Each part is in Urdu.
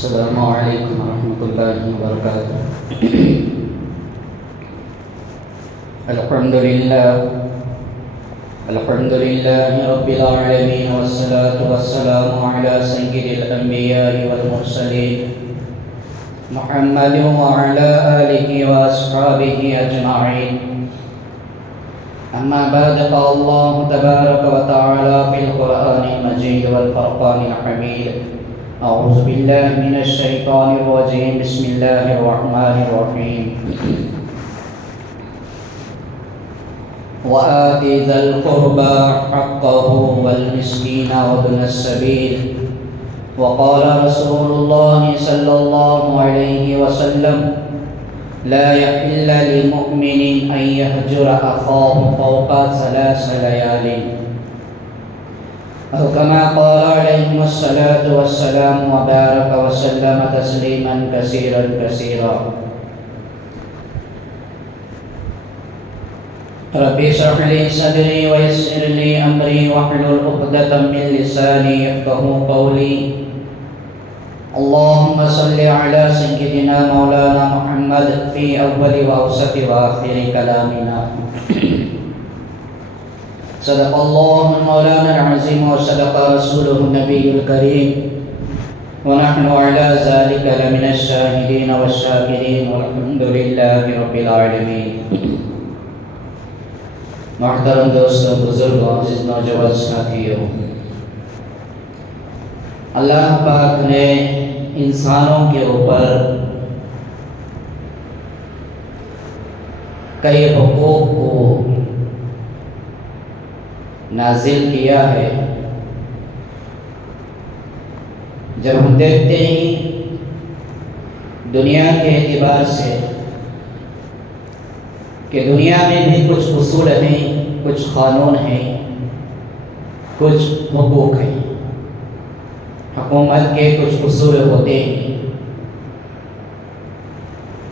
السلام علیکم ورحمۃ اللہ وبرکاتہ۔ الحمد للہ رب العالمین والصلاة والسلام علی سید الانبیاء والمرسلین محمد وعلی آلہ واصحابہ اجمعین۔ اما بعد قال اللہ تبارک وتعالی فی القرآن المجید والفرقان الحمید۔ اعوذ باللہ من الشیطان الرجیم، بسم اللہ الرحمن الرحیم۔ وآت ذا القربى حقه والمسكين وابن السبيل وقال رسول الله صلى الله عليه وسلم لا يحل لمؤمن أن يهجر أخاه فوق 3 ليال أو كما قال عليه الصلاة والسلام وبارك وسلم تسليما كثيرا كثيرا۔ رب اشرح لي صدري ويسر لي أمري واحلل عقدة من لساني يفقهوا قولي۔ اللهم صل على سيدنا مولانا محمد في أول وأوسط وآخر كلامنا۔ صدق الله مولانا العظيم وصدق رسوله النبي الكريم ونحن على ذلك لمن الشاهدين والشاكرين والحمد لله رب العالمين۔ محترم دوستوں، بزرگوں، عزیز نوجوان ساتھیوں، اللہ پاک نے انسانوں کے اوپر کئی حقوق کو نازل کیا ہے۔ جب ہم دیکھتے ہیں دنیا کے اعتبار سے کہ دنیا میں بھی کچھ اصول ہیں، کچھ قانون ہیں، کچھ حقوق ہیں۔ حکومت کے کچھ اصول ہوتے ہیں۔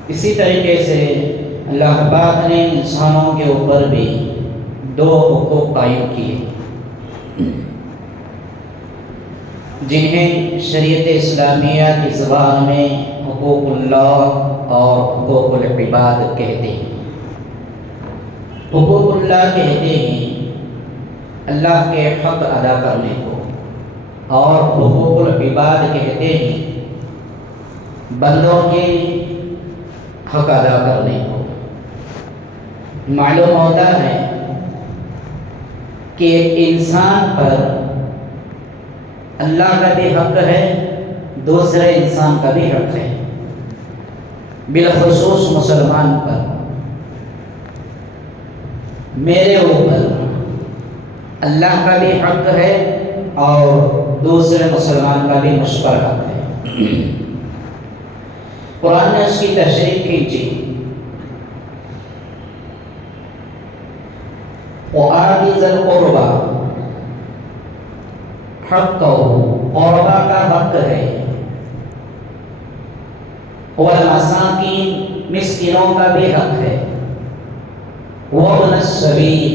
اسی طریقے سے اللہ پاک نے انسانوں کے اوپر بھی 2 حقوق قائم کیے، جنہیں شریعت اسلامیہ کی زبان میں حقوق اللہ اور حقوق العباد کہتے ہیں۔ حقوق اللہ کہتے ہیں اللہ کے حق ادا کرنے کو، اور حقوق العباد کہتے ہیں بندوں کے حق ادا کرنے کو۔ معلوم ہوتا ہے کہ ایک انسان پر اللہ کا بھی حق ہے، دوسرے انسان کا بھی حق ہے، بالخصوص مسلمان پر۔ میرے اوپر اللہ کا بھی حق ہے اور دوسرے مسلمان کا بھی مجھ پر حق ہے۔ قرآن نے اس کی تشریح کھینچی، وآت ذا القربى حقہ، قربا کا حق ہے، والمساکین، مسکینوں کا بھی حق ہے، وابن السبیل،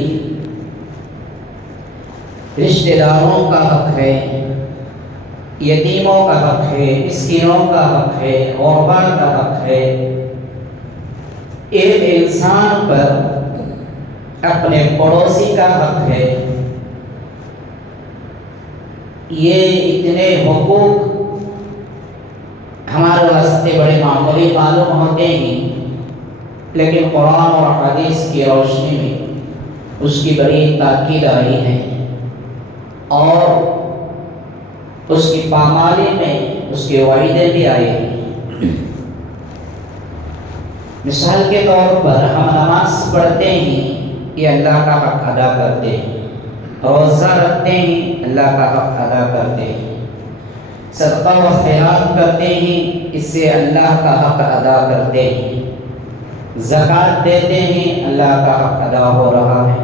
رشتہ داروں کا حق ہے، یتیموں کا حق ہے، مسکینوں کا حق ہے، غربا کا حق ہے۔ ایک انسان پر اپنے پڑوسی کا حق ہے۔ یہ اتنے حقوق ہمارے واسطے بڑے معمولی معلوم ہوتے ہیں، لیکن قرآن اور حدیث کی روشنی میں اس کی بڑی تاکید آئی ہے، اور اس کی پامالی میں اس کے وعیدیں بھی آئی ہیں۔ مثال کے طور پر ہم نماز پڑھتے ہیں، یہ اللہ کا حق ادا کرتے ہیں، روزہ رکھتے ہیں، اللہ کا حق ادا کرتے ہیں، صدقہ و خیرات کرتے ہیں، اس سے اللہ کا حق ادا کرتے ہیں، زکوٰۃ دیتے ہیں، اللہ کا حق ادا ہو رہا ہے۔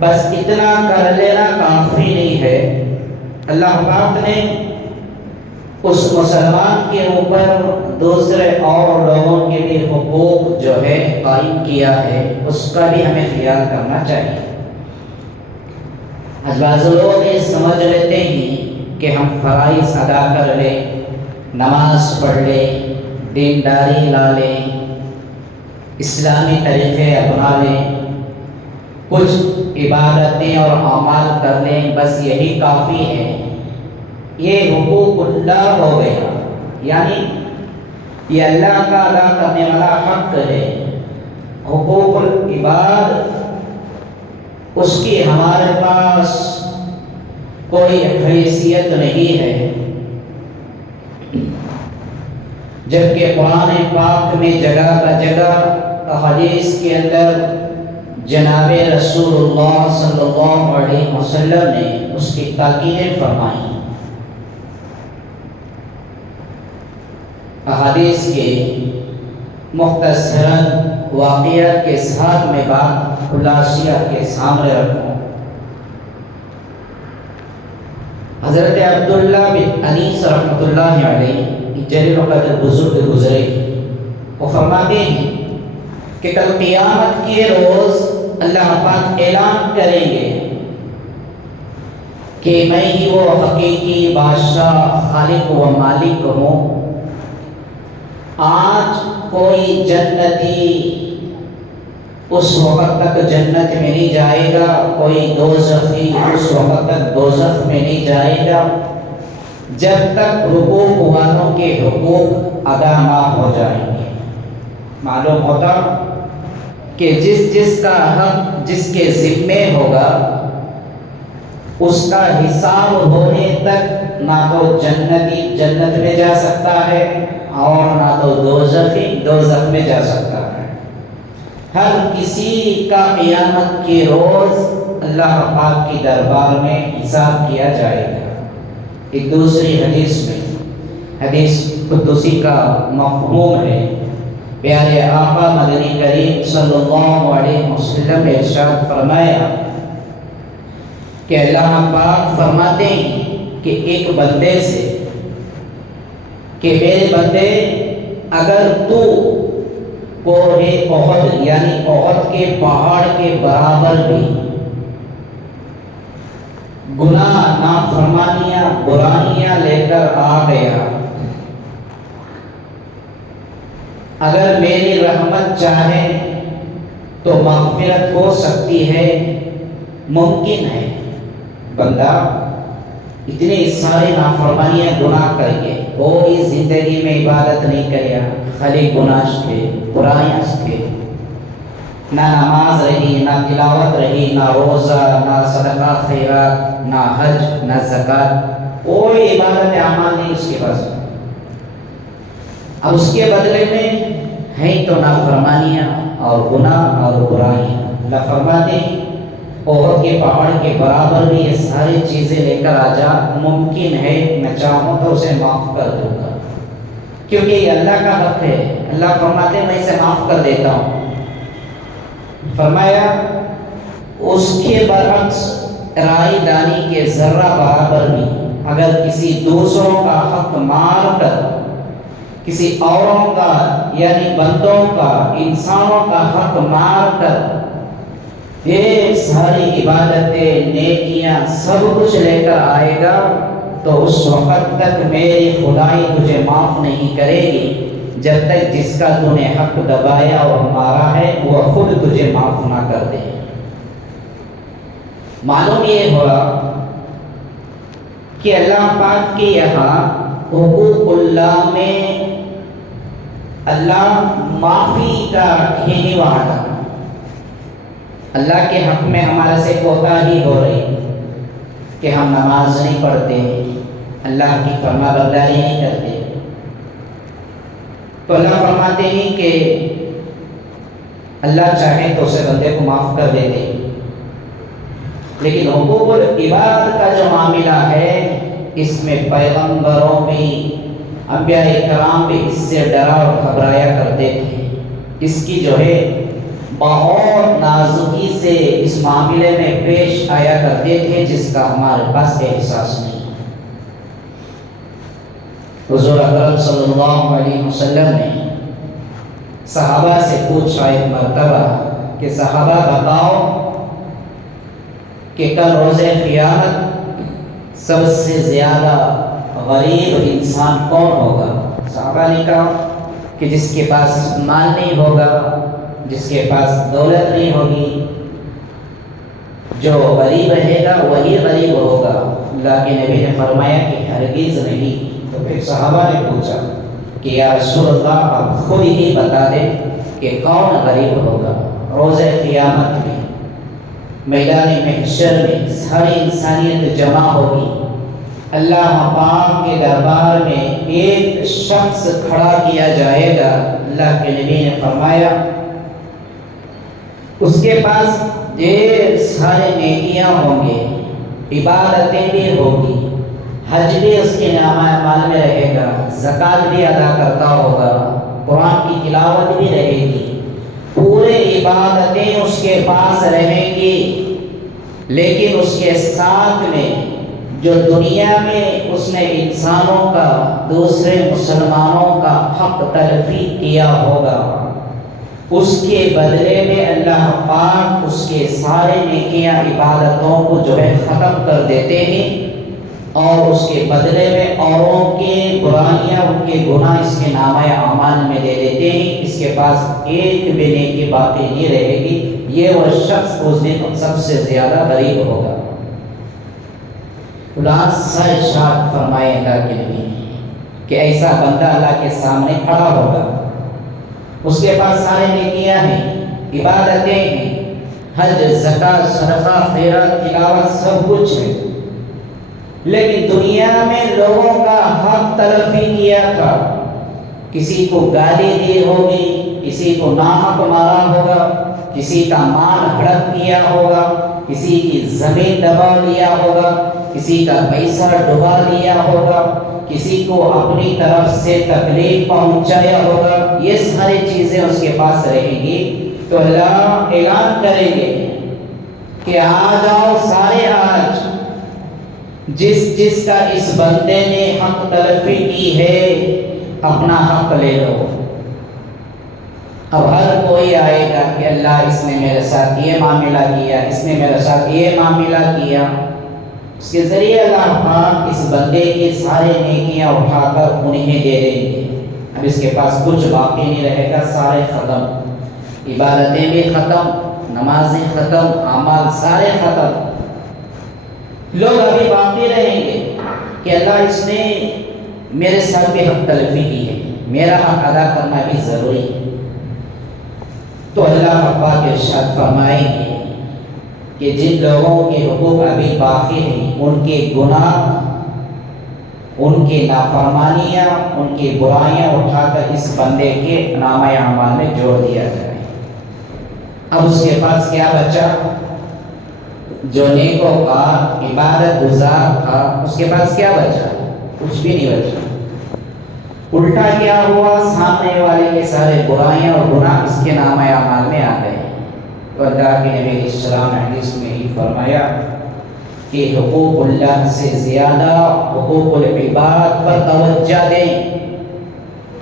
بس اتنا کر لینا کافی نہیں ہے، اللہ پاک نے اس مسلمان کے اوپر دوسرے اور لوگوں کے بھی حقوق جو ہے قائم کیا ہے، اس کا بھی ہمیں خیال کرنا چاہیے۔ بعض لوگ یہ سمجھ لیتے ہیں کہ ہم فرائض ادا کر لیں، نماز پڑھ لے، دینداری لا لے، اسلامی طریقے اپنا لیں، کچھ عبادتیں اور اعمال کر لیں، بس یہی کافی ہے، یہ حقوق اللہ ہو گیا، یعنی یہ اللہ کا ادا کرنے والا حق ہے۔ حقوق العباد اس کی ہمارے پاس کوئی حیثیت نہیں ہے، جبکہ قرآن پاک میں جگہ کا جگہ حدیث کے اندر جناب رسول اللہ صلی اللہ علیہ وسلم نے اس کی تاکیدیں فرمائی۔ احادیث کے مختصراً واقعات کے ساتھ میں بات خلاصہ کے سامنے رکھوں۔ حضرت عبداللہ بن انیس رحمۃ اللہ علیہ جلیل القدر بزرگ گزرے، وہ فرماتے ہیں کہ کل قیامت کے روز اللہ پاک اعلان کریں گے کہ میں ہی وہ حقیقی بادشاہ، خالق و مالک ہوں۔ آج کوئی جنتی اس وقت تک جنت میں نہیں جائے گا، کوئی دوزخی اس وقت تک دوزخ میں نہیں جائے گا جب تک حقوق والوں کے حقوق ادا نہ ہو جائیں گے۔ معلوم ہوتا کہ جس کا حق جس کے ذمے ہوگا اس کا حساب ہونے تک نہ تو جنتی جنت میں جا سکتا ہے اور نہ تو دوزخ میں جا سکتا ہے۔ ہر کسی کا قیامت کے روز اللہ پاک کی دربار میں حساب کیا جائے گا۔ ایک دوسری حدیث میں، حدیث قدسی کا مفہوم ہے، پیارے آقا مدنی کریم صلی اللہ علیہ وسلم نے ارشاد فرمایا کہ اللہ پاک فرماتے ہیں کہ ایک بندے سے کہ میرے بندے، اگر تو کوہ احد یعنی احد کے پہاڑ کے برابر بھی گناہ، نافرمانیاں، برائیاں لے کر آ گیا، اگر میری رحمت چاہے تو مغفرت ہو سکتی ہے، ممکن ہے۔ بندہ اتنی ساری نافرمانیاں گناہ کر کے کوئی زندگی میں عبادت نہیں کریا، خالی گناہ تھے، برائیاں تھے، نہ نماز رہی، نہ تلاوت رہی، نہ روزہ، نہ صدقہ خیرات، نہ حج، نہ زکوٰۃ، کوئی عبادت اعمال نہیں اس کے پاس۔ اب اس کے بدلے میں ہے تو نافرمانیاں اور گناہ اور برائیاں۔ اللہ فرماتے ہیں احد کے پہاڑ کے برابر بھی یہ ساری چیزیں لے کر آ جا، ممکن ہے میں چاہوں تو اسے معاف کر دوں گا، کیونکہ یہ اللہ کا حق ہے۔ اللہ فرماتے ہیں میں اسے معاف کر دیتا ہوں۔ فرمایا اس کے برعکس رائی دانی کے ذرہ برابر بھی اگر کسی دوسروں کا حق مار کر، کسی اوروں کا یعنی بندوں کا، انسانوں کا حق مار کر یہ ساری عبادتیں، نیکیاں سب کچھ لے کر آئے گا تو اس وقت تک میری خدائی تجھے معاف نہیں کرے گی جب تک جس کا تو نے حق دبایا اور مارا ہے وہ خود تجھے معاف نہ کر دے۔ معلوم یہ ہوا کہ اللہ پاک کے یہاں حقوق اللہ میں اللہ معافی کا کھینے والا، اللہ کے حق میں ہمارے سے کوتاہی ہو رہی کہ ہم نماز نہیں پڑھتے، اللہ کی فرما برداری نہیں کرتے، تو اللہ فرماتے ہیں کہ اللہ چاہے تو اسے بندے کو معاف کر دیتے، لیکن حقوق العباد کا جو معاملہ ہے اس میں پیغمبروں بھی، انبیاء کرام بھی اس سے ڈرا اور گھبرایا کرتے تھے۔ اس کی جو ہے بہت نازکی سے اس معاملے میں پیش آیا کرتے تھے جس کا ہمارے پاس احساس نہیں۔ حضور اکرم صلی اللہ علیہ وسلم نے صحابہ سے پوچھا ایک مرتبہ کہ صحابہ بتاؤ کہ کل روز قیامت سب سے زیادہ غریب انسان کون ہوگا؟ صحابہ نے کہا کہ جس کے پاس مال نہیں ہوگا، جس کے پاس دولت نہیں ہوگی، جو غریب رہے گا وہی غریب ہوگا۔ اللہ کے نبی نے فرمایا کہ ہرگز نہیں۔ تو پھر صحابہ نے پوچھا کہ یا رسول اللہ آپ خود ہی بتا دیں کہ کون غریب ہوگا۔ روز قیامت میں میدان محشر میں ساری انسانیت جمع ہوگی، اللہ پاک کے دربار میں ایک شخص کھڑا کیا جائے گا۔ اللہ کے نبی نے فرمایا اس کے پاس ڈھیر سارے نیکیاں ہوں گے، عبادتیں بھی ہوگی، حج بھی اس کے نامہ اعمال میں رہے گا، زکوٰۃ بھی ادا کرتا ہوگا، قرآن کی تلاوت بھی رہے گی، پورے عبادتیں اس کے پاس رہیں گی، لیکن اس کے ساتھ میں جو دنیا میں اس نے انسانوں کا، دوسرے مسلمانوں کا حق تلفی کیا ہوگا، اس کے بدلے میں اللہ پاک اس کے سارے نیکیاں عبادتوں کو جو ہے ختم کر دیتے ہیں، اور اس کے بدلے میں اوروں کے برائیاں، ان کے گناہ اس کے نامہ اعمال میں دے دیتے ہیں۔ اس کے پاس ایک بھی نیکی باقی نہیں رہے گی، یہ وہ شخص اس دن سب سے زیادہ غریب ہوگا۔ خلاصہ ارشاد فرمائے اللہ کے نبی کہ ایسا بندہ اللہ کے سامنے کھڑا ہوگا، اس کے پاس سارے نیکیاں ہیں، عبادتیں ہیں، حج، زکوٰۃ، صدقہ، خیرات، تلاوت، سب کچھ ہے، لیکن دنیا میں لوگوں کا حق تلفی کیا تھا، کسی کو گالی دی ہوگی، کسی کو ناحق مارا ہوگا، کسی کا مال ہڑپ کیا ہوگا، کسی کی زمین دبا لیا ہوگا، کسی کا پیسہ ڈبا لیا ہوگا، کسی کو اپنی طرف سے تکلیف پہنچایا ہوگا، یہ ساری چیزیں اس کے پاس رہیں گی۔ تو اللہ اعلان کریں گے کہ آ جاؤ سارے، آج جس کا اس بندے نے حق تلفی کی ہے اپنا حق لے لو۔ اب ہر کوئی آئے گا کہ اللہ اس نے میرے ساتھ یہ معاملہ کیا، اس نے میرے ساتھ یہ معاملہ کیا، اس کے ذریعے اللہ پاک اس بندے کی سارے نیکیاں اٹھا کر انہیں دے دیں گے۔ اب اس کے پاس کچھ باقی نہیں رہے گا، سارے ختم، عبادتیں بھی ختم، نمازیں ختم، اعمال سارے ختم۔ لوگ ابھی باقی رہیں گے کہ اللہ اس نے میرے ساتھ بھی حق تلفی کی ہے، میرا حق ادا کرنا بھی ضروری ہے۔ تو اللہ پاک ارشاد فرمائیں گے کہ جن لوگوں کے حقوق ابھی باقی ہیں، ان کے گناہ، ان کی نافرمانیاں، ان کی برائیاں اٹھا کر اس بندے کے نامہ اعمال میں جوڑ دیا جائے۔ اب اس کے پاس کیا بچا؟ جو نیک وکار عبادت گزار تھا، اس کے پاس کیا بچا؟ کچھ بھی نہیں بچا۔ الٹا کیا ہوا؟ سامنے والے کے سارے برائیاں اور گناہ اس کے نامہ اعمال میں آ گئے۔ تو اللہ کے نبی علیہ السلام نے حدیث میں ہی فرمایا کہ حقوق اللہ سے زیادہ حقوق العباد پر توجہ دیں۔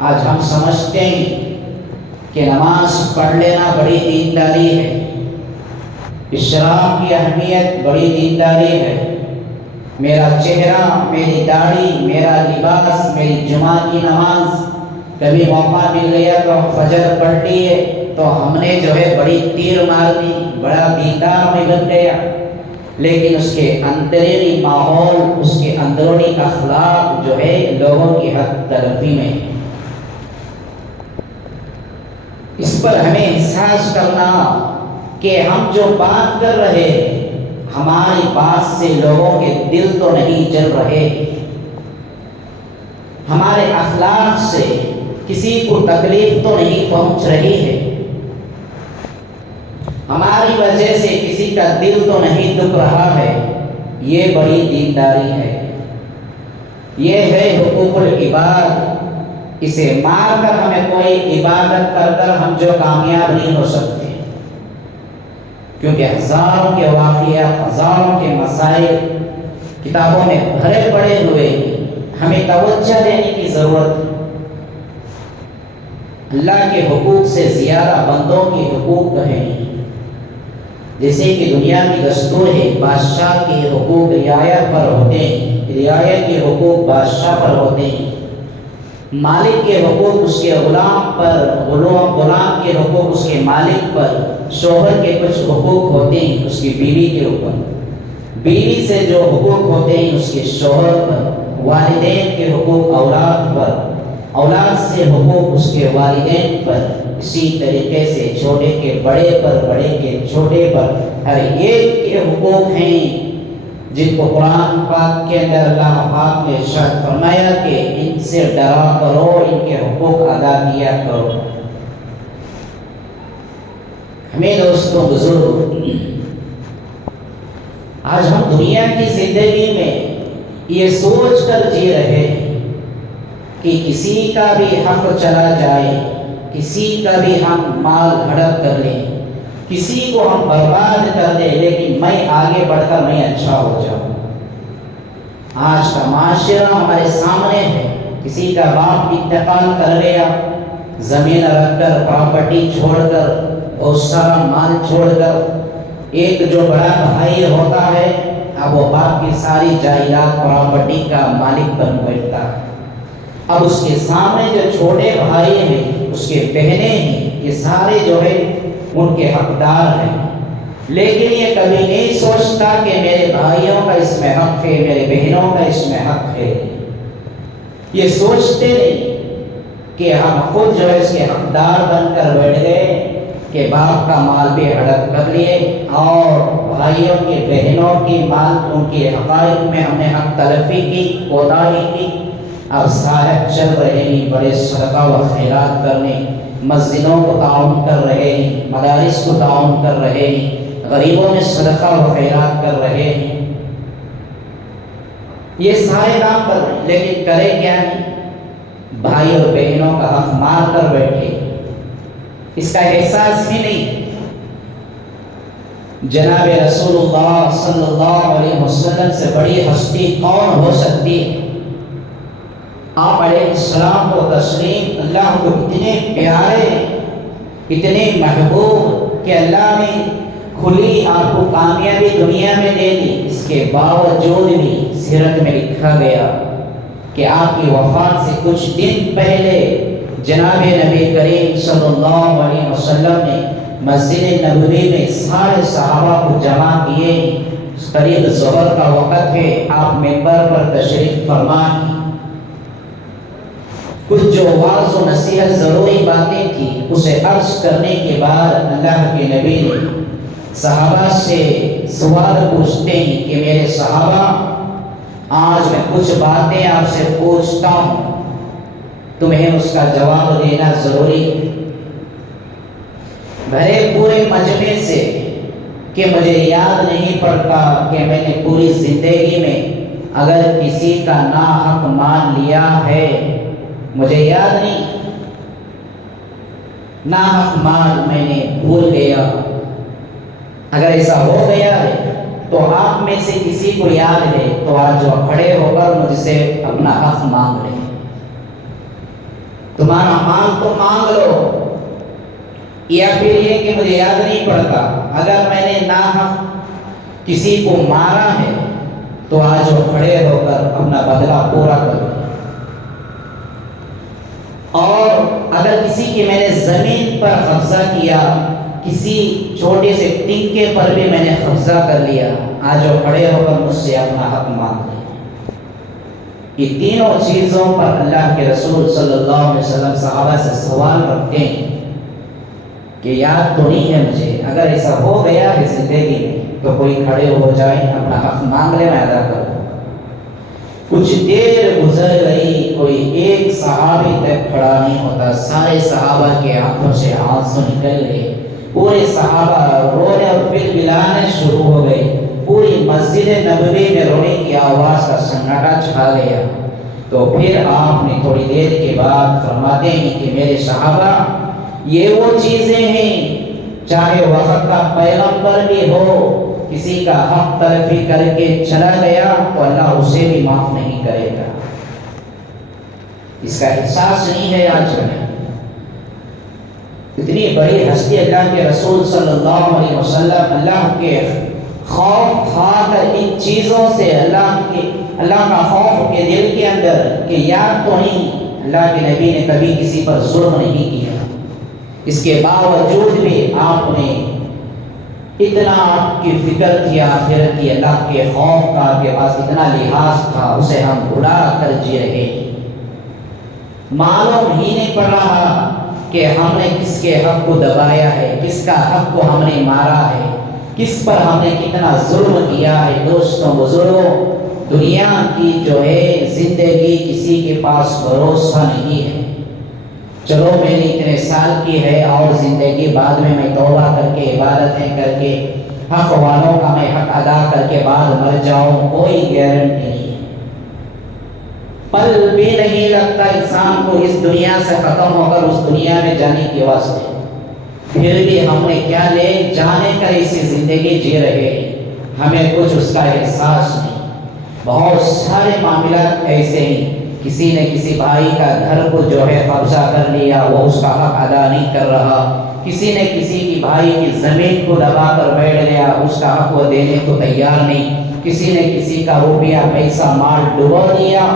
آج ہم سمجھتے ہیں کہ نماز پڑھ لینا بڑی دینداری ہے، اشراق کی اہمیت بڑی دینداری ہے، میرا چہرہ، میری داڑھی، میرا لباس، میری جمعہ کی نماز، کبھی موقع مل گیا تو فجر پڑھ لیے تو ہم نے جو ہے بڑی تیر مار دی، بڑا دیندار میں بن گیا۔ لیکن اس کے اندرونی ماحول، اس کے اندرونی اخلاق جو ہے لوگوں کی حق تلفی میں ہے۔ اس پر ہمیں احساس کرنا کہ ہم جو بات کر رہے ہیں، ہماری بات سے لوگوں کے دل تو نہیں جل رہے، ہمارے اخلاق سے کسی کو تکلیف تو نہیں پہنچ رہی ہے، ہماری وجہ سے کسی کا دل تو نہیں دکھ رہا ہے۔ یہ بڑی دینداری ہے، یہ ہے حقوق العباد۔ اسے مار کر ہمیں کوئی عبادت کر کر ہم جو کامیاب نہیں ہو سکتے، کیونکہ ہزاروں کے واقعات، ہزاروں کے مسائل کتابوں میں بھرے پڑے ہوئے، ہمیں توجہ دینے کی ضرورت ہے۔ اللہ کے حقوق سے زیادہ بندوں کے حقوق ہیں۔ جیسے کہ دنیا کی دستور ہے بادشاہ کے حقوق رعایت پر ہوتے ہیں، رعایت کے حقوق بادشاہ پر ہوتے ہیں، مالک کے حقوق اس کے غلام پر، غلام کے حقوق اس کے مالک پر، شوہر کے کچھ حقوق ہوتے ہیں اس کی بیوی کے اوپر، بیوی سے جو حقوق ہوتے ہیں اس کے شوہر پر، والدین کے حقوق اولاد پر، اولاد سے حقوق اس کے والدین پر، اسی طریقے سے چھوٹے کے بڑے پر، بڑے کے چھوٹے پر، ہر ایک کے حقوق ہیں جن کو قرآن پاک کے اندر اللہ پاک نے ارشاد فرمایا کہ ان سے ڈرا کرو، ان کے حقوق ادا کیا کرو۔ ہمیں دوستوں بزرگ، آج ہم دنیا کی زندگی میں یہ سوچ کر جی رہے ہیں کہ کسی کا بھی حق چلا جائے، کسی کا بھی ہم مال ہڑپ کر لیں، کسی کو ہم برباد کر دیں، لیکن میں آگے بڑھ کر میں اچھا ہو جاؤں۔ آج کا معاشرہ ہمارے سامنے ہے، کسی کا باپ انتقال کر گیا، زمین رکھ کر، پراپرٹی چھوڑ کر، بہت سارا مال چھوڑ کر، ایک جو بڑا بھائی ہوتا ہے اب وہ باپ کی ساری جائیداد پراپرٹی کا مالک بن بیٹھتا ہے۔ اب اس کے سامنے جو چھوٹے بھائی ہیں، اس کے بہنیں ہیں، یہ سارے جو ہے ان کے حقدار ہیں، لیکن یہ کبھی نہیں سوچتا کہ میرے بھائیوں کا اس میں حق ہے، میرے بہنوں کا اس میں حق ہے۔ یہ سوچتے نہیں کہ ہم خود جو ہے اس کے حقدار بن کر بیٹھ گئے کہ باپ کا مال بھی ہڑپ کر لیے اور بھائیوں کے بہنوں کی مال، ان کے حقائق میں ہم نے حق تلفی کی، کوتاہی کی۔ اب صاحب چل رہے ہیں بڑے صدقہ و خیرات کرنے، مسجدوں کو تعاون کر رہے ہیں، مدارس کو تعاون کر رہے ہیں، غریبوں میں صدقہ و خیرات کر رہے ہیں، یہ سارے کام کر رہے ہیں، لیکن کرے کیا ہے؟ بھائی اور بہنوں کا حق مار کر بیٹھے، اس کا احساس ہی نہیں۔ جناب رسول اللہ صلی اللہ علیہ وسلم سے بڑی ہستی کون ہو سکتی ہے؟ آپ علیہ السلام کو تسلیم، اللہ کو اتنے پیارے، اتنے محبوب کہ اللہ نے کھلی آپ کو کامیابی دنیا میں دے دی، اس کے باوجود بھی سیرت میں لکھا گیا کہ آپ کی وفات سے کچھ دن پہلے جناب نبی کریم صلی اللہ علیہ وسلم نے مسجد نبوی میں سارے صحابہ کو جمع کیے، قریب ظہر کا وقت ہے، آپ منبر پر تشریف فرما، کچھ جو واعظ و نصیحت ضروری باتیں تھیں اسے عرض کرنے کے بعد اللہ کے نبی نے صحابہ سے سوال پوچھتے ہیں کہ میرے صحابہ، آج میں کچھ باتیں آپ سے پوچھتا ہوں، تمہیں اس کا جواب دینا ضروری ہے۔ بھلے پورے مجمع سے کہ مجھے یاد نہیں پڑتا کہ میں نے پوری زندگی میں اگر کسی کا ناحق مان لیا ہے، مجھے یاد نہیں، ناحق مال میں نے بھول گیا۔ اگر ایسا ہو گیا ہے تو آپ میں سے کسی کو یاد ہے تو آج وہ کھڑے ہو کر مجھ سے اپنا حق مانگ لیں، تمہارا مال تو مانگ لو، یا پھر یہ کہ مجھے یاد نہیں پڑتا، اگر میں نے ناحق کسی کو مارا ہے تو آج وہ کھڑے ہو کر اپنا بدلہ پورا کرو۔ اور اگر کسی کی میں نے زمین پر قبضہ کیا، کسی چھوٹے سے ٹنکے پر بھی میں نے قبضہ کر لیا، آج وہ کھڑے ہو کر مجھ سے اپنا حق مانگ لیں۔ یہ تینوں چیزوں پر اللہ کے رسول صلی اللہ علیہ وسلم صحابہ سے سوال رکھتے ہیں کہ یاد تو نہیں ہے مجھے، اگر ایسا ہو گیا ہے زندگی میں تو کوئی کھڑے ہو جائے، اپنا حق مانگ لے، میں ادا کر دوں۔ کچھ دیر گزر گئی، کوئی ایک صحابی تک کھڑا نہیں ہوتا، سارے صحابہ کے آنکھوں سے آنسو نکل گئے، پورے صحابہ رونے اور بلبلانے شروع ہو گئے، پوری مسجد نبوی میں رونے کی آواز کا سناٹا چھا گیا۔ تو پھر آپ نے تھوڑی دیر کے بعد فرماتے ہیں کہ میرے صحابہ، یہ وہ چیزیں ہیں چاہے وقت کا پیغمبر بھی ہو، کسی کا حق تلفی کر کے چلا گیا تو اللہ اسے بھی معاف نہیں کرے گا۔ اس کا احساس نہیں ہے آج میں، اتنی بڑی ہستی اللہ کے رسول صلی اللہ علیہ وسلم اللہ کے خوف کھا کر ان چیزوں سے اللہ کا خوف کے دل کے اندر کہ یاد تو نہیں، اللہ کے نبی نے کبھی کسی پر ظلم نہیں کیا، اس کے باوجود بھی آپ نے اتنا آپ کی فکر تھی آخرت کی، اللہ کے خوف کا آپ کے پاس اتنا لحاظ تھا، اسے ہم اڑا کر جی رہے، معلوم ہی نہیں پڑ رہا کہ ہم نے کس کے حق کو دبایا ہے، کس کا حق کو ہم نے مارا ہے، کس پر ہم نے کتنا ظلم کیا ہے۔ دوستوں بزرگوں، دنیا کی جو ہے زندگی کسی کے پاس بھروسہ نہیں ہے، چلو میری اتنے سال کی ہے اور زندگی بعد میں توبہ کر کے عبادتیں کر کے حق والوں کا میں حق ادا کر کے بعد مر جاؤں، کوئی گارنٹی نہیں، پل بھی نہیں لگتا انسان کو اس دنیا سے ختم ہو کر اس دنیا میں جانے کے واسطے، پھر بھی ہم نے کیا لے جانے کر اسی زندگی جی رہے، ہمیں کچھ اس کا احساس نہیں۔ بہت سارے معاملات ایسے ہیں، کسی نے کسی بھائی کا گھر کو جو ہے قبضہ کر لیا، وہ اس کا حق ادا نہیں کر رہا، کسی نے کسی کی بھائی کی زمین کو دبا کر بیٹھ گیا، اس کا حق وہ دینے کو تیار نہیں، کسی نے کسی کا روپیہ پیسہ مال ڈبو دیا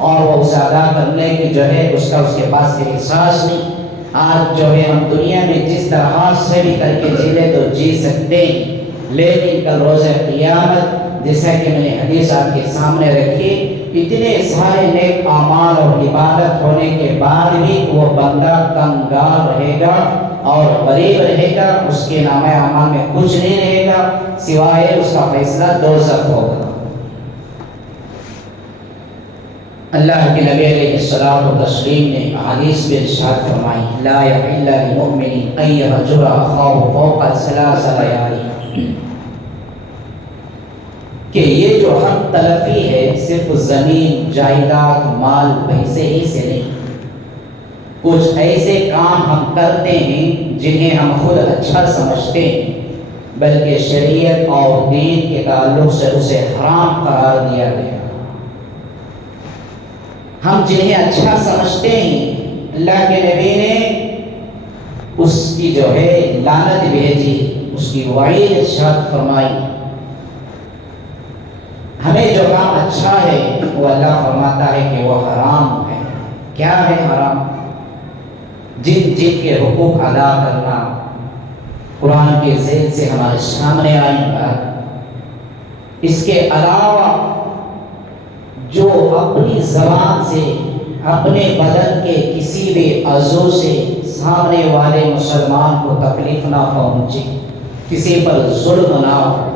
اور وہ اسے ادا کرنے کی جو ہے اس کے پاس کے احساس نہیں۔ آج جو ہے ہم دنیا میں جس طرح سے بھی کر کے جی لے تو جی سکتے ہیں، لیکن کل روز قیامت جیسا کہ میں نے حدیث آپ کے سامنے رکھی، اتنے سارے نیک اعمال اور عبادت ہونے کے بعد بھی وہ بندہ کنگال رہے گا اور غریب رہے گا، اس کے نامہ اعمال میں کچھ نہیں رہے گا سوائے اس کا فیصلہ دوزخ ہوگا۔ اللہ کے نبی علیہ الصلوۃ والتسلیم نے حدیث میں ارشاد فرمائی، لا یحل للمؤمن ان یہجر اخاہ فوق ثلاث لیال، کہ یہ جو حق تلفی ہے صرف زمین جائیداد مال پیسے ہی سے نہیں، کچھ ایسے کام ہم کرتے ہیں جنہیں ہم خود اچھا سمجھتے ہیں بلکہ شریعت اور دین کے تعلق سے اسے حرام قرار دیا گیا، ہم جنہیں اچھا سمجھتے ہیں اللہ کے نبی نے اس کی جو ہے لعنت بھیجی، اس کی وعید ارشاد فرمائی۔ ہمیں جو کام اچھا ہے وہ اللہ فرماتا ہے کہ وہ حرام ہے۔ کیا ہے حرام؟ جن کے حقوق ادا کرنا قرآن کے ذیل سے ہمارے سامنے آئی بات، اس کے علاوہ جو اپنی زبان سے اپنے بدن کے کسی بھی عضو سے سامنے والے مسلمان کو تکلیف نہ پہنچے، کسی پر ظلم نہ ہو،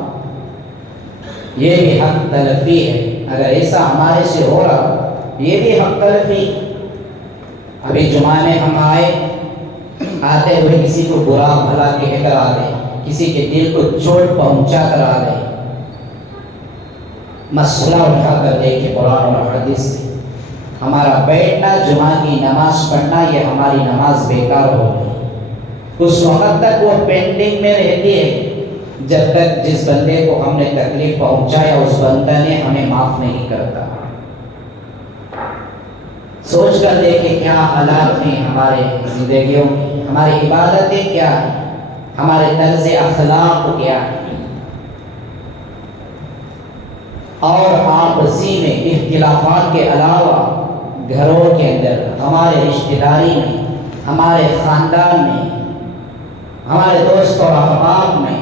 یہ بھی حق تلفی ہے۔ اگر ایسا ہمارے سے ہو رہا یہ بھی حق تلفی۔ ابھی جمعہ میں ہم آتے ہوئے کسی کو برا بھلا کہہ کر آ گئے، کسی کے دل کو چوٹ پہنچا کر آ گئے، مسئلہ اٹھا کر دیکھے قرآن اور حدیث سے، ہمارا بیٹھنا جمعہ کی نماز پڑھنا یہ ہماری نماز بیکار ہو گئی، اس وقت تک وہ پینڈنگ میں رہتی ہے جب تک جس بندے کو ہم نے تکلیف پہنچایا اس بندہ نے ہمیں معاف نہیں کرتا۔ سوچ کر دیکھیں کیا حالات ہیں ہمارے زندگیوں کی، ہماری عبادتیں کیا ہیں، ہمارے طرز اخلاق کیا ہے، اور آپسی میں اختلافات کے علاوہ گھروں کے اندر، ہمارے رشتہ داری میں، ہمارے خاندان میں، ہمارے دوست اور احباب میں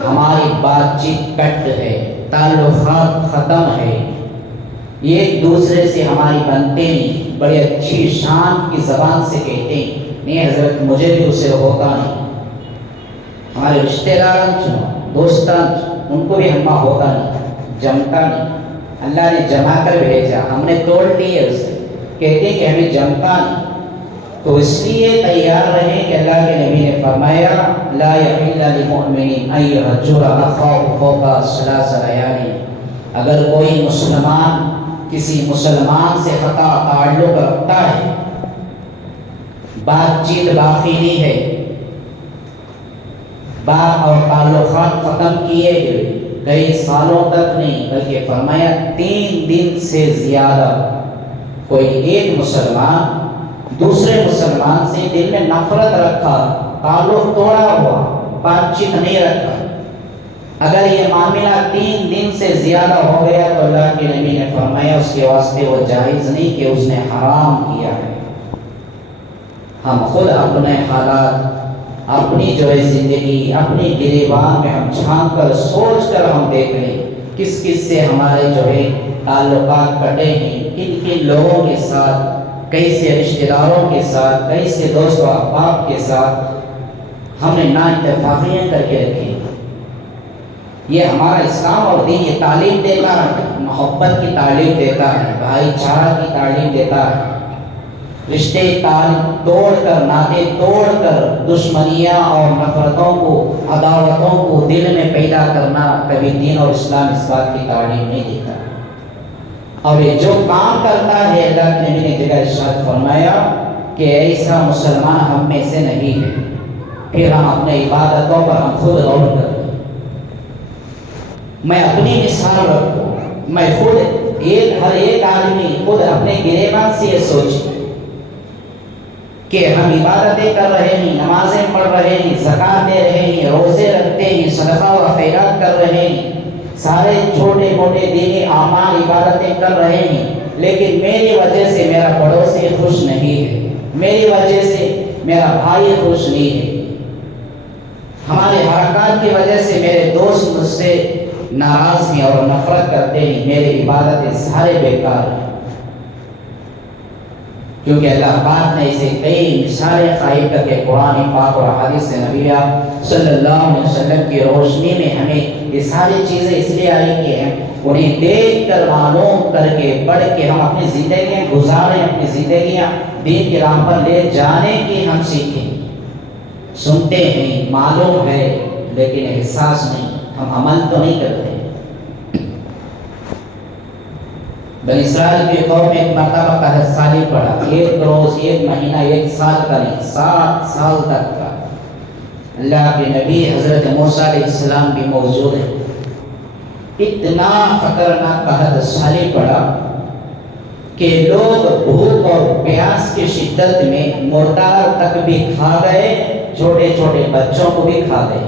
ہماری بات چیت کٹ ہے، تعلقات ختم ہے، یہ ایک دوسرے سے ہماری بنتے نہیں، بڑی اچھی شان کی زبان سے کہتے ہیں نہیں حضرت مجھے بھی اسے ہوتا نہیں، ہمارے رشتہ داران دوستان ان کو بھی ہمہ ہوتا نہیں، جمتا نہیں، اللہ نے جما کر بھیجا، ہم نے توڑ لیے اسے، کہتے ہیں کہ ہمیں جمتا نہیں، تو اس لیے تیار رہیں کہ اللہ کے نبی نے فرمایا لا یحل للمؤمن ان یہجر اخاہ فوق ثلاث لیال، اگر کوئی مسلمان کسی مسلمان سے قطع تعلق رکھتا ہے، بات چیت باقی نہیں ہے، بات اور تعلقات ختم کیے گئے کئی سالوں تک نہیں، بلکہ فرمایا 3 دن سے زیادہ کوئی ایک مسلمان دوسرے مسلمان سے دل میں نفرت رکھا، تعلق توڑا ہوا، بات چیت نہیں رکھا، اگر یہ معاملہ 3 دن سے زیادہ ہو گیا تو اللہ کے نبی نے فرمایا اس کے واسطے وہ جائز نہیں کہ اس نے حرام کیا ہے۔ ہم خود اپنے حالات، اپنی جو ہے زندگی، اپنی گریبان میں ہم جھانک کر سوچ کر ہم دیکھ لیں کس کس سے ہمارے جو ہے تعلقات کٹے ہیں، کن کن لوگوں کے ساتھ، کیسے رشتہ داروں کے ساتھ، کیسے دوست و احباب کے ساتھ ہم نے نااتفاقیاں کر کے رکھی۔ یہ ہمارا اسلام اور دین یہ تعلیم دیتا ہے، محبت کی تعلیم دیتا ہے، بھائی چارہ کی تعلیم دیتا ہے، رشتے توڑ کر، ناطے توڑ کر دشمنیاں اور نفرتوں کو، عداوتوں کو دل میں پیدا کرنا کبھی دین اور اسلام اس بات کی تعلیم نہیں دیتا۔ اور یہ جو کام کرتا ہے، اللہ کے نبی نے جگہ ارشاد فرمایا کہ ایسا مسلمان ہم میں سے نہیں ہے۔ پھر ہم اپنے عبادتوں پر ہم خود غور کریں۔ میں اپنی مثال رکھوں، میں خود ہر ایک آدمی خود اپنے گریبان سے یہ سوچے کہ ہم عبادتیں کر رہے ہیں، نمازیں پڑھ رہے ہیں، زکوٰۃ دے رہے ہیں، روزے رکھتے ہیں، صدقہ و خیرات کر رہے ہیں، سارے چھوٹے موٹے دینی اعمال عبادتیں کر رہے ہیں، لیکن میری وجہ سے میرا پڑوسی خوش نہیں ہے، میری وجہ سے میرا بھائی خوش نہیں ہے، ہمارے حرکات کی وجہ سے میرے دوست مجھ سے ناراض ہیں اور نفرت کرتے ہیں، میری عبادتیں سارے بیکار ہیں۔ کیونکہ اللہ پاک نے اسے کئی مثالیں قائم کر کے قرآن پاک اور حدیث نبی صلی اللہ علیہ وسلم کی روشنی میں ہمیں یہ ساری چیزیں اس لیے آئی کہ ہم انہیں دیکھ کر، معلوم کر کے، پڑھ کے ہم اپنی زندگیاں گزاریں، اپنی زندگیاں دین کی راہ پر لے جانے کی ہم سیکھیں۔ سنتے ہیں، معلوم ہے، لیکن احساس نہیں، ہم عمل تو نہیں کرتے۔ بنی اسرائیل کی قوم ایک مرتبہ کا سالی پڑھا، 1 روز، 1 مہینہ، 1 سال کا نہیں، 7 سال تک کا۔ اللہ کے نبی حضرت موسیٰ علیہ السلام بھی موجود ہے۔ اتنا خطرناک قحط سالی پڑا کہ لوگ بھوک اور پیاس کی شدت میں مردار تک بھی کھا گئے، چھوٹے چھوٹے بچوں کو بھی کھا گئے،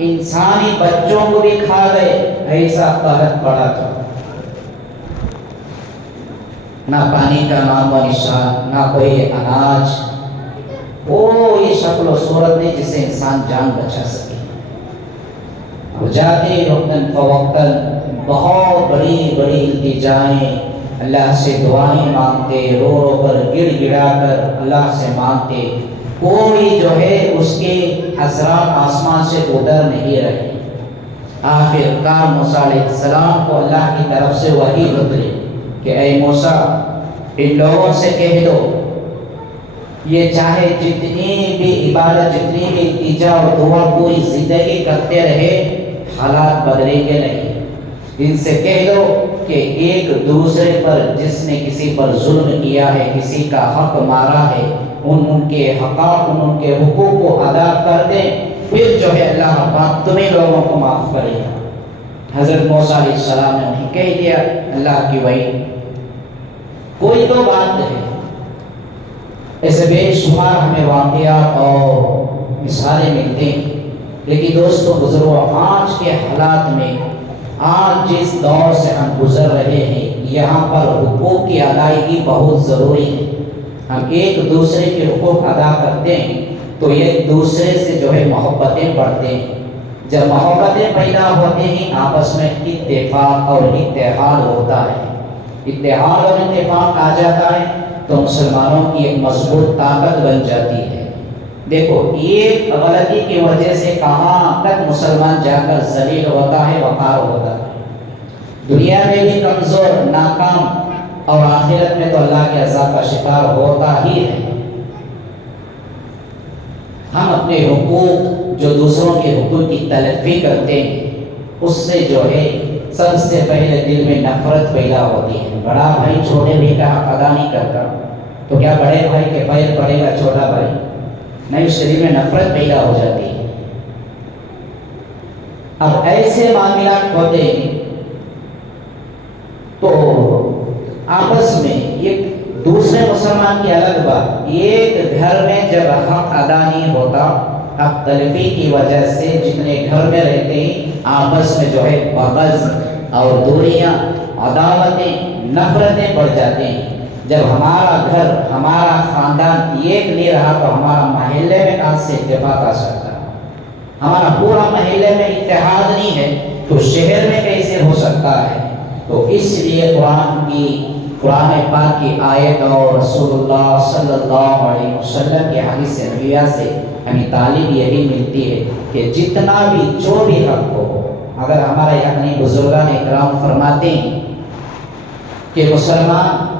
انسانی بچوں کو بھی کھا گئے، ایسا قحط پڑا تھا۔ نہ پانی کا نام و نشان، نہ کوئی اناج، کوئی شکل و صورت نہیں جسے انسان جان بچا سکے۔ جاتے وقتاً فوقتاً بہت بڑی بڑی التجائیں، اللہ سے دعائیں مانگتے، رو رو کر، گڑ گڑا کر اللہ سے مانگتے، کوئی جو ہے اس کے حسرات آسمان سے اتر نہیں رہے۔ آخر کار موسیٰ علیہ السلام کو اللہ کی طرف سے وحی اتری کہ اے موسیٰ، ان لوگوں سے کہہ دو یہ چاہے جتنی بھی عبادت، جتنی بھی التجا اور دعا پوری زندگی کرتے رہے، حالات بدلیں گے نہیں۔ ان سے کہہ دو کہ ایک دوسرے پر، جس نے کسی پر ظلم کیا ہے، کسی کا حق مارا ہے، ان کے حقوق، ان کے حقوق کو ادا کر دیں، پھر جو ہے اللہ پاک تمہیں لوگوں کو معاف کرے گا۔ حضرت موسیٰ علیہ السلام نے انہیں کہہ دیا اللہ کی وحی۔ کوئی تو بات ہے، ایسے بے شمار ہمیں واقعات اور مثالیں ملتے ہیں، لیکن دوستو بزرگوں، آج کے حالات میں، آج جس دور سے ہم گزر رہے ہیں، یہاں پر حقوق کی ادائیگی بہت ضروری ہے۔ ہم ایک دوسرے کے حقوق ادا کرتے ہیں تو ایک دوسرے سے جو ہے محبتیں بڑھتے ہیں۔ جب محبتیں پیدا ہوتے ہیں، آپس میں اتفاق اور اتحاد ہوتا ہے، اتحاد اور اتفاق آ جاتا ہے تو مسلمانوں کی ایک مضبوط طاقت بن جاتی ہے۔ دیکھو، ایک غلطی کی وجہ سے کہاں تک مسلمان جا کر ذلیل ہوتا ہے، وقار ہوتا ہے، دنیا میں بھی کمزور، ناکام، اور آخرت میں تو اللہ کے عذاب کا شکار ہوتا ہی ہے۔ ہم اپنے حقوق، جو دوسروں کے حقوق کی تلفی کرتے ہیں، اس سے جو ہے سب سے پہلے دل میں نفرت پیدا ہوتی ہے۔ بڑا بھائی چھوٹے بھائی کا حق ادا نہیں کرتا تو کیا بڑے بھائی کے پیر پڑے گا چھوٹا بھائی؟ نہیں، اس کے دل میں نفرت پیدا ہو جاتی ہے۔ اب ایسے معاملات ہوتے ہیں تو آپس میں یہ دوسرے مسلمان کی الگ بات، ایک گھر میں جب حق ادا نہیں ہوتا، حق تلفی کی وجہ سے جتنے گھر میں رہتے ہیں آپس میں جو ہے بغض اور دوریاں، عداوتیں، نفرتیں بڑھ جاتی ہیں۔ جب ہمارا گھر، ہمارا خاندان ایک نہیں رہا تو ہمارا محلے میں کہاں سے اتفاق آ سکتا ہے؟ ہمارا پورا محلے میں اتحاد نہیں ہے تو شہر میں کیسے ہو سکتا ہے؟ تو اس لیے قرآن پاک کی آیت اور رسول اللہ صلی اللہ علیہ وسلم کی حدیث نبویہ سے ہمیں تعلیم یہی ملتی ہے کہ جتنا بھی جو بھی حق ہو، اگر ہمارے اپنے بزرگان اکرام فرماتے ہیں کہ مسلمان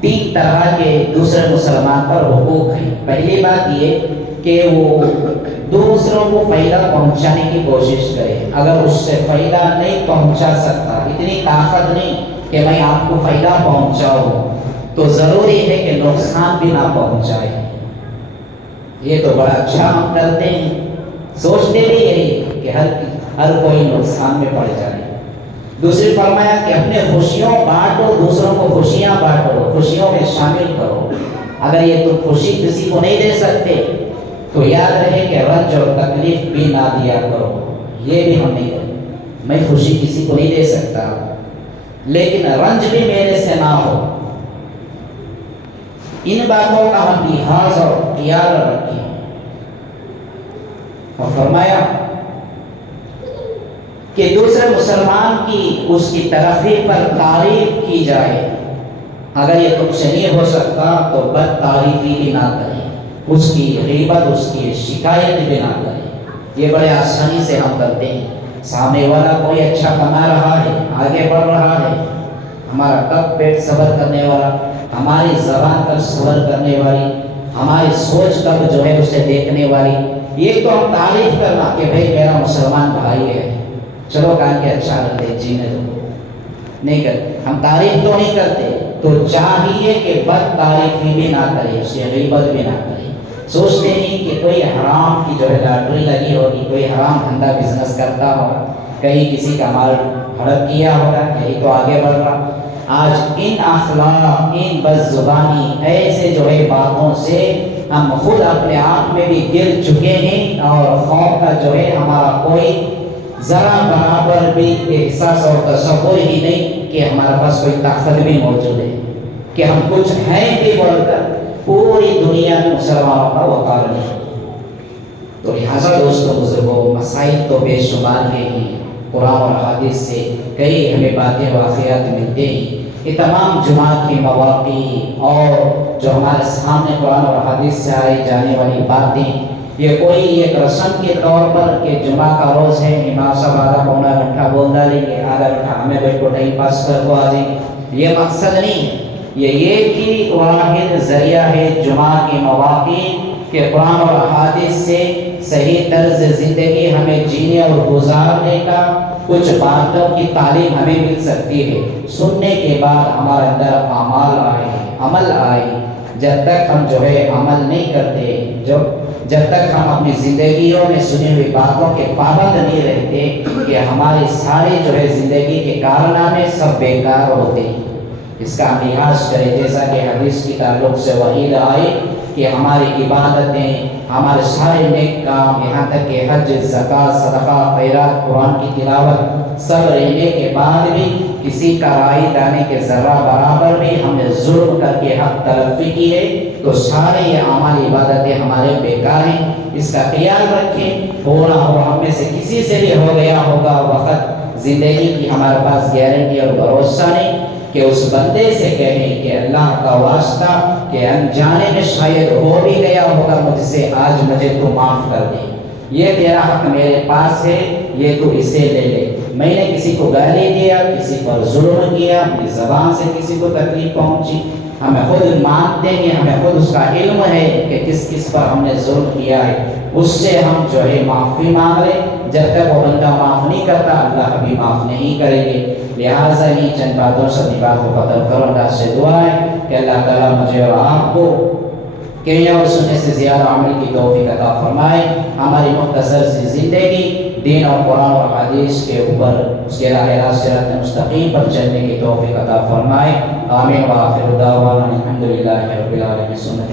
3 طرح کے دوسرے مسلمان پر حقوق ہیں۔ پہلی بات یہ کہ وہ دوسروں کو فائدہ پہنچانے کی کوشش کرے، اگر اس سے فائدہ نہیں پہنچا سکتا، اتنی طاقت نہیں کہ میں آپ کو فائدہ پہنچاؤں، تو ضروری ہے کہ نقصان بھی نہ پہنچائے۔ یہ تو بڑا اچھا ہم کرتے ہیں، سوچتے بھی یہی کہ ہر کوئی نقصان میں پڑ جائے۔ دوسری فرمایا کہ اپنے خوشیوں بانٹو، دوسروں کو خوشیاں بانٹو، خوشیوں میں شامل کرو۔ اگر یہ تو خوشی کسی کو نہیں دے سکتے تو یاد رہے کہ رنج اور تکلیف بھی نہ دیا کرو۔ یہ بھی ہم نہیں کریں، میں خوشی کسی کو نہیں دے سکتا لیکن رنج بھی میرے سے نہ ہو۔ ان باتوں کا ہم لحاظ اور خیال رکھیں۔ اور فرمایا کہ دوسرے مسلمان کی اس کی ترقی پر تعریف کی جائے، اگر یہ تم سے نہیں ہو سکتا تو بد تعریفی بھی نہ کریں، اس کی غیبت، اس کی شکایت بھی نہ کریں۔ یہ بڑے آسانی سے ہم کرتے ہیں۔ سامنے والا کوئی اچھا کما رہا ہے، آگے بڑھ رہا ہے، ہمارا کب پیٹ صبر کرنے والا، ہماری زبان کب صبر کرنے والی، ہماری سوچ کب جو ہے اسے دیکھنے والی، یہ تو ہم تعریف کرنا کہ بھئی میرا مسلمان بھائی ہے، چلو کہاں کہ اچھا رہتے جینے دو، نہیں کرتے ہم، تعریف تو نہیں کرتے۔ تو چاہیے کہ بد تعریفی بھی نہ کرے، اس کی غیبت بھی نہ کرے۔ سوچتے نہیں کہ کوئی حرام کی جو ہے لاٹری لگی ہوگی، کوئی حرام دھندا بزنس کرتا ہوگا، کہیں کسی کا مال ہڑپ کیا ہوگا، یہی تو آگے بڑھ رہا۔ آج ان اخلاق، ان بد زبانی، ایسے جو ہے باتوں سے ہم خود اپنے آپ میں بھی گر چکے ہیں، اور خوف کا جو ہے ہمارا کوئی ذرا برابر بھی احساس اور تصور ہی نہیں کہ ہمارے پاس کوئی طاقت بھی موجود ہے، کہ ہم کچھ ہیں بھی بڑھ کر پوری دنیا میں مسلمانوں کا وقار نہیں۔ تو لہٰذا دوستوں بزرگوں، مسائل تو بے شمار کے ہی، قرآن اور حدیث سے کئی ہمیں باتیں واقعات ملتے ہیں۔ یہ تمام جمعہ کی مواقع اور جو ہمارے سامنے قرآن اور حدیث سے آئی جانے والی باتیں، یہ کوئی ایک رسم کے طور پر کہ جمعہ کا روز ہے، امام صاحب آدھا پونا گھنٹہ بول ڈالیں گے، آدھا گھنٹہ ہمیں بیٹھ کو ٹائم پاس کر کو آ جائیں گے، یہ مقصد نہیں ہے۔ یہ ایک ہی واحد ذریعہ ہے جمعہ کے مواقع کہ قرآن اور احادیث سے صحیح طرز زندگی ہمیں جینے اور گزارنے کا کچھ باتوں کی تعلیم ہمیں مل سکتی ہے۔ سننے کے بعد ہمارے اندر اعمال آئے، عمل آئے۔ جب تک ہم جو ہے عمل نہیں کرتے، جب تک ہم اپنی زندگیوں میں سنی ہوئی باتوں کے پابند نہیں رہتے، کہ ہماری ساری جو ہے زندگی کے کارنامے سب بیکار ہوتے ہیں۔ اس کا ہم لحاظ کریں، جیسا کہ حدیث کی تعلق سے وحید آئی کہ ہماری عبادتیں، ہمارے سارے نیک کام، یہاں تک کہ حج، زکوٰۃ، صدقہ، خیرات، قرآن کی تلاوت، سب رہنے کے بعد بھی کسی کا رائی دانے کے ذرہ برابر بھی ہم نے ظلم کر کے حق تلفی کی ہے تو سارے یہ اعمال عبادتیں ہمارے بیکار ہیں۔ اس کا خیال رکھیں، ہو نہ ہو ہم میں سے کسی سے بھی ہو گیا ہوگا وقت زندگی کی ہمارے پاس گارنٹی اور بھروسہ نہیں کہ اس بندے سے کہیں کہ اللہ کا واسطہ کہ انجانے میں شاید ہو بھی گیا ہوگا مجھ سے، آج مجھے تو معاف کر دے، یہ تیرا حق میرے پاس ہے، یہ تو اسے لے لے۔ میں نے کسی کو گالی دیا، کسی پر ظلم کیا، اپنی زبان سے کسی کو تکلیف پہنچی، ہمیں خود مانتے ہیں، ہمیں خود اس کا علم ہے کہ کس کس پر ہم نے ظلم کیا ہے، اس سے ہم جو ہے معافی مانگ لیں۔ جب تک وہ بندہ معاف نہیں کرتا، اللہ بھی معاف نہیں کریں گے۔ لہٰذا ہی چند باتوں سے اپنی بات کو ختم کرو۔ اللہ سے دعا ہے کہ اللہ تعالیٰ مجھے اور آپ کو کہنے اور سننے سے زیادہ عمل کی توفیق عطا فرمائے. ہماری مختصر سی زندگی دین اور قرآن اور حدیث کے اوپر اس کے راہ راست صراط مستقیم پر چلنے کی توفیق عطا فرمائے. آمین. وآخر دعوانا الحمدللہ رب العالمین. سنت